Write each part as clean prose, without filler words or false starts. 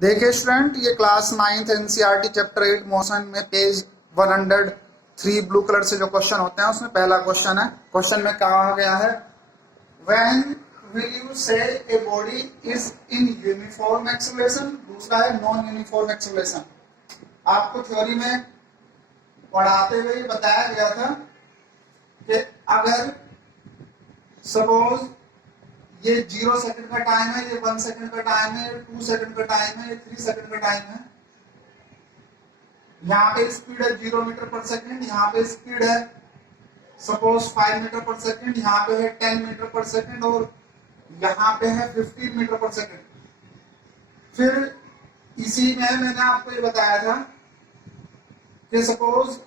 देखिए स्टूडेंट, ये class 9th NCERT chapter 8 motion में पेज 103 ब्लू कलर से जो क्वेश्चन होते हैं उसमें पहला क्वेश्चन है। क्वेश्चन में कहा गया है व्हेन विल यू से a body is in uniform acceleration. दूसरा है नॉन यूनिफॉर्म एक्सेलरेशन। आपको थ्योरी में पढ़ाते हुए बताया गया था कि अगर सपोज ये 0 सेकंड का टाइम है, ये 1 सेकंड का टाइम है, 2 सेकंड का टाइम है, ये 3 सेकंड का टाइम है। यहाँ पे स्पीड है 0 मीटर पर सेकंड, यहाँ पे स्पीड है सपोज 5 मीटर पर सेकंड, यहाँ पे है 10 मीटर पर सेकंड और यहाँ पे है 15 मीटर पर सेकंड। फिर इसी में मैंने आपको ये बताया था कि सपोज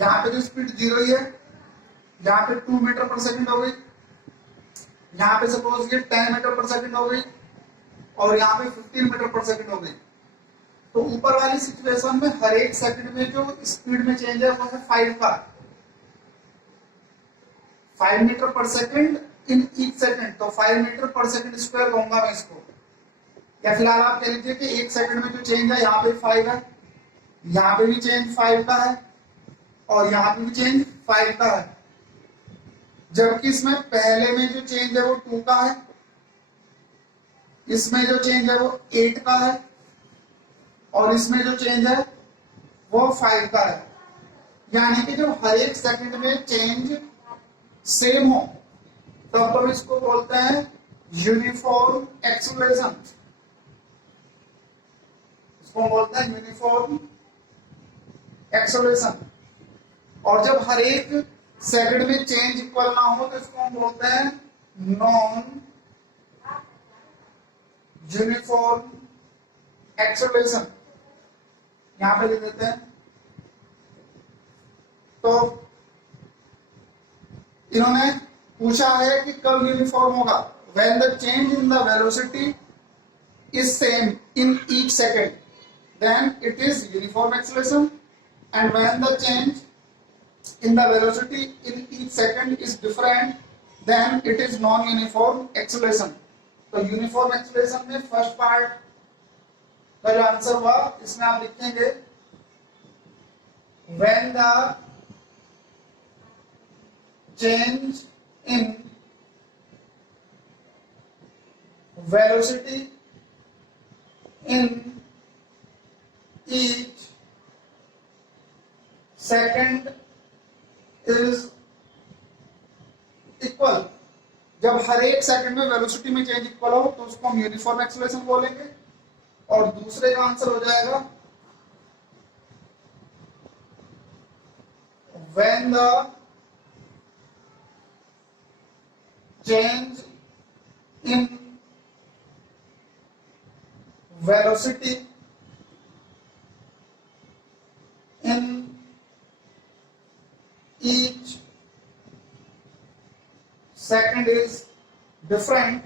यहाँ पे जो स्पीड 0 ही है, यहाँ पे 2 मीटर पर सेकंड हो गई, यहाँ पे सपोज ये 10 मीटर पर सेकंड हो गई और यहाँ पे 15 मीटर पर सेकंड हो गई। तो ऊपर वाली सिचुएशन में हर एक सेकंड में जो स्पीड में चेंज है वो है 5 का 5 मीटर पर सेकंड इन ईच सेकंड। तो 5 मीटर पर सेकंड स्क्वायर कहूंगा मैं इसको। या फिलहाल आप कह लीजिए कि एक सेकंड में जो चेंज है यहाँ पे 5 है, यहाँ पे भी चेंज 5 का है और यहाँ पे भी चेंज 5 का है। जबकि इसमें पहले में जो चेंज है वो 2 का है, इसमें जो चेंज है वो 8 का है और इसमें जो चेंज है वो 5 का है। यानी कि जो हर एक सेकंड में चेंज सेम हो तब तो इसको बोलते हैं यूनिफॉर्म एक्सेलरेशन। इसको बोलते हैं यूनिफॉर्म एक्सेलरेशन। और जब हर एक सेकंड में चेंज इक्वल ना हो तो इसको हम बोलते हैं नॉन यूनिफॉर्म एक्सेलरेशन। यहां पे लिख देते हैं। तो इन्होंने पूछा है कि कब यूनिफॉर्म होगा। When the change in the velocity is same in each second then it is uniform acceleration and when the change in the velocity in each second is different then it is non-uniform acceleration। तो uniform acceleration में first part का जो answer हुआ इसमें आप लिखेंगे when the change in velocity in each second is equal. जब हर एक सेकंड में वेलोसिटी में चेंज इक्वल हो तो उसको हम यूनिफॉर्म एक्सेलरेशन बोलेंगे। और दूसरे का आंसर हो जाएगा when the change in velocity in each second is different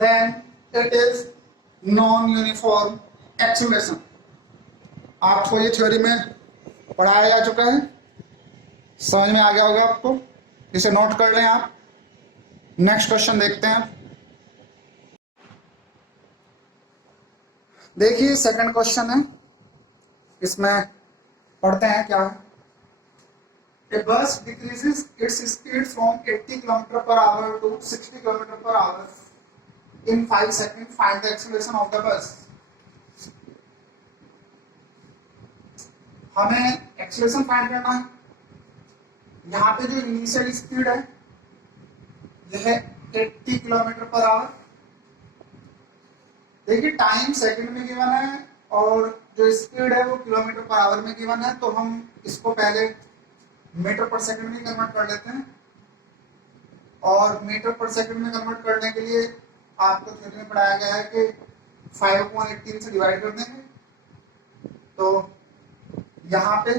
then it is non-uniform acceleration। आपको ये थ्योरी में पढ़ाया जा चुका है, समझ में आ गया होगा आपको। इसे नोट कर लें आप। नेक्स्ट क्वेश्चन देखते हैं। देखिए सेकंड क्वेश्चन है, इसमें पढ़ते हैं क्या है। A bus decreases its speed from 80 km/h to 60 km/h in 5 seconds. Find the acceleration of the bus। हमें एक्सेलरेशन फाइंड करना है। यहाँ पे जो इनिशियल स्पीड है यह है 80 km/h। देखिए टाइम सेकंड में गिवन है और जो स्पीड है वो किलोमीटर पर आवर में गिवन है। तो हम इसको पहले मीटर पर सेकंड में कन्वर्ट कर लेते हैं और मीटर पर सेकंड में कन्वर्ट करने के लिए आपको थ्योरी में पढ़ाया गया है कि 5/18 से डिवाइड कर देंगे। तो यहाँ पे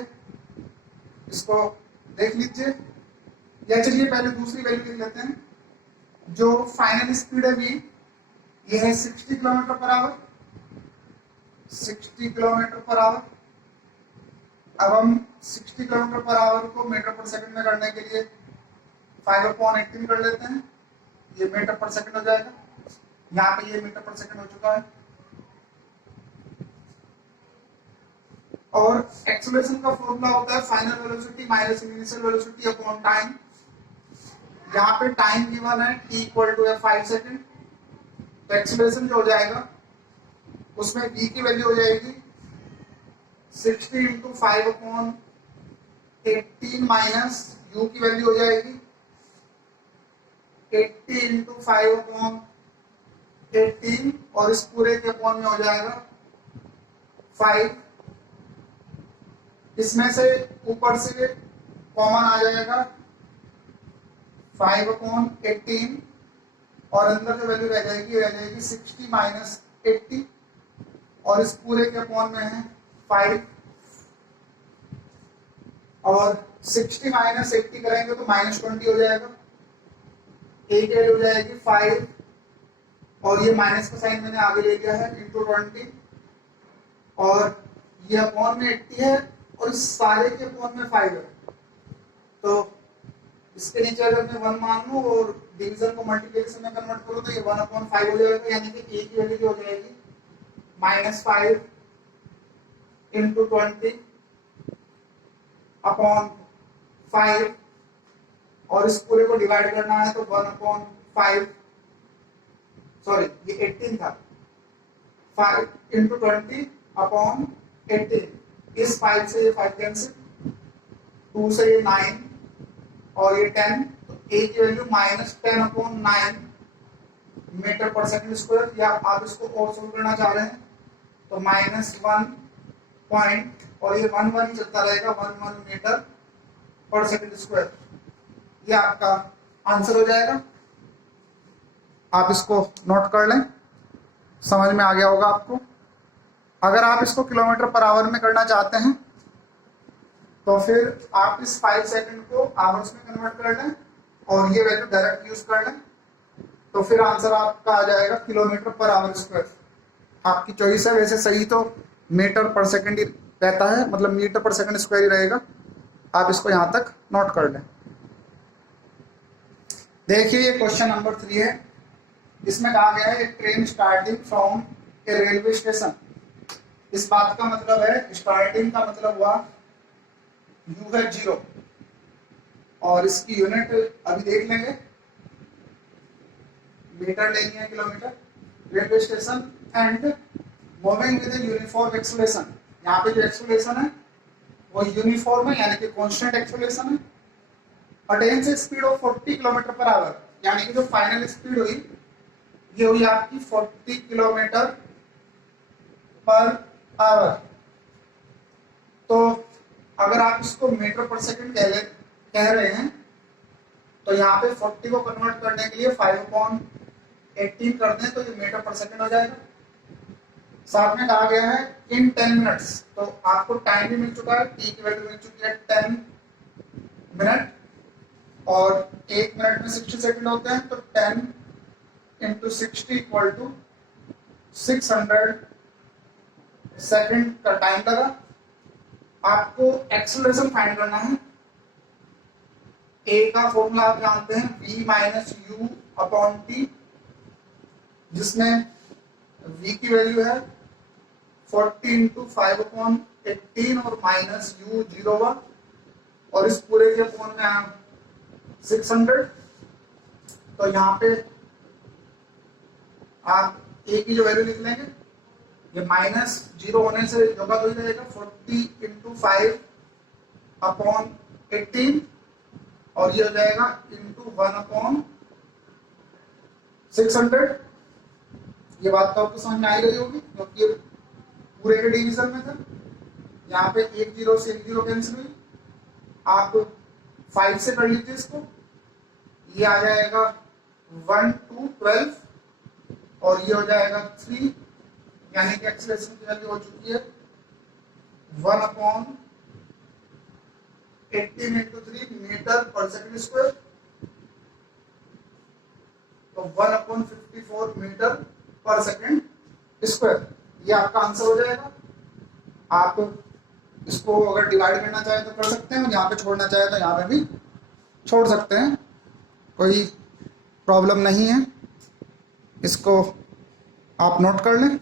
इसको देख लीजिए, या चलिए पहले दूसरी वैल्यू लिख लेते हैं। जो फाइनल स्पीड है v ये है 60 km/h। 60 km/h। अब हम 60 किलोमीटर पर आवर को मीटर पर सेकंड में करने के लिए 5/18 कर लेते हैं, ये मीटर पर सेकंड हो जाएगा। यहाँ पे ये मीटर पर सेकंड हो चुका है। और एक्सेलरेशन का फॉर्मूला होता है final velocity minus initial velocity upon time. यहाँ पे टाइम गिवन है t इक्वल टू 5 सेकंड, तो एक्सेलरेशन जो हो जाएगा उसमें v की वैल्यू हो जाएगी 60 इंटू 5/18 माइनस u की वैल्यू हो जाएगी 80 इंटू 5/18 और इस पूरे के अपॉन में हो जाएगा 5। इसमें से ऊपर से कॉमन आ जाएगा 5/18 और अंदर जो वैल्यू रह जाएगी 60 माइनस 80 और इस पूरे के अपॉन में है 5 और 60 माइनस 80 करेंगे तो -20 हो जाएगा। एक वैल्यू हो जाएगी 5 और ये माइनस का साइन मैंने आगे ले लिया है इंटू 20 और ये अपॉन में 80 है और इस सारे के अपॉन में 5 है। तो इसके नीचे अगर मैं 1 मान लूं और डिवीजन को मल्टीप्लिकेशन में कन्वर्ट करूं तो ये 1/5 हो जाएगा, यानी कि a की वैल्यू हो जाएगी -5 इंटू 20 अपॉन 5 और इस पूरे को डिवाइड करना है तो 1/5, सॉरी ये 18 था, 5 इंटू 20 अपॉन 18। इस 5 से ये 5 कैंसिल, 2 से ये 9 और ये 10, तो a की वैल्यू -10/9 मीटर पर सेकंड स्क्वायर, या आप इसको और सोल्व करना चाह रहे हैं तो -1 पॉइंट और ये 1 1 ही चलता रहेगा 1 मीटर पर सेकंड स्क्वायर। ये आपका आंसर हो जाएगा। आप इसको नोट कर लें, समझ में आ गया होगा आपको। अगर आप इसको किलोमीटर पर आवर में करना चाहते हैं तो फिर आप इस 5 सेकंड को आवर्स में कन्वर्ट कर लें और ये वैल्यू डायरेक्ट यूज कर लें, तो फिर आंसर आपका आ जाएगा किलोमीटर पर आवर स्क्वायर। आपकी चॉइस है, वैसे सही तो मीटर पर सेकंड ही रहता है, मतलब मीटर पर सेकंड स्क्वायर ही रहेगा। आप इसको यहां तक नोट कर लें। देखिए ये क्वेश्चन नंबर 3 है। इसमें कहा गया है train starting from A railway station. इस बात का मतलब है, स्टार्टिंग का मतलब हुआ u है 0 और इसकी यूनिट अभी देख लेंगे, मीटर लेनी है kilometre. Railway station and moving with uniform acceleration. यहाँ पे जो एक्सेलरेशन है वो यूनिफॉर्म है, यानी कि कांस्टेंट एक्सेलरेशन है। Attains A speed of 40 kilometre per hour, यानी कि जो फाइनल स्पीड हुई ये हुई आपकी 40 किलोमीटर पर आवर। तो अगर आप इसको मीटर पर सेकंड कह रहे हैं तो यहाँ पे 40 को कन्वर्ट करने के लिए 5/18 कर दें तो ये मीटर पर सेकंड हो जाएगा। साथ में कहा गया है इन 10 मिनट्स, तो आपको टाइम भी मिल चुका है, t की वैल्यू मिल चुकी है 10 मिनट और 1 मिनट में 60 सेकंड होते हैं, तो 10 इंटू 60 इक्वल टू 600 सेकंड का टाइम लगा। आपको एक्सेलरेशन फाइंड करना है। a का फॉर्मूला आप जानते हैं v minus you upon T, जिसमें v की वैल्यू है 40 इंटू 5/18 और माइनस u 0 और इस पूरे के अपॉन में आप 600। तो यहाँ पे आप a की जो वैल्यू लिख लेंगे, ये -0 होने से होगा तो ही रहेगा 40 इंटू 5/18 और ये हो जाएगा इंटू 1/600। ये बात तो आपको समझ में आई रही होगी क्योंकि ये पूरे के डिवीजन में था। यहाँ पे 1 0 से 1 0 कैंसिल हुई। आप 5 से कर लीजिए इसको, ये आ जाएगा 1 2 12 और ये हो जाएगा 3, यानी कि एक्सेलरेशन की वैल्यू हो चुकी है 1/18 इंटू 3 मीटर पर सेकंड स्क्वायर, तो 1/54 मीटर पर सेकंड स्क्वायर। ये आपका आंसर हो जाएगा। आप इसको अगर डिवाइड करना चाहे तो कर सकते हैं, यहाँ पे छोड़ना चाहे तो यहाँ पे भी छोड़ सकते हैं, कोई प्रॉब्लम नहीं है। इसको आप नोट कर लें।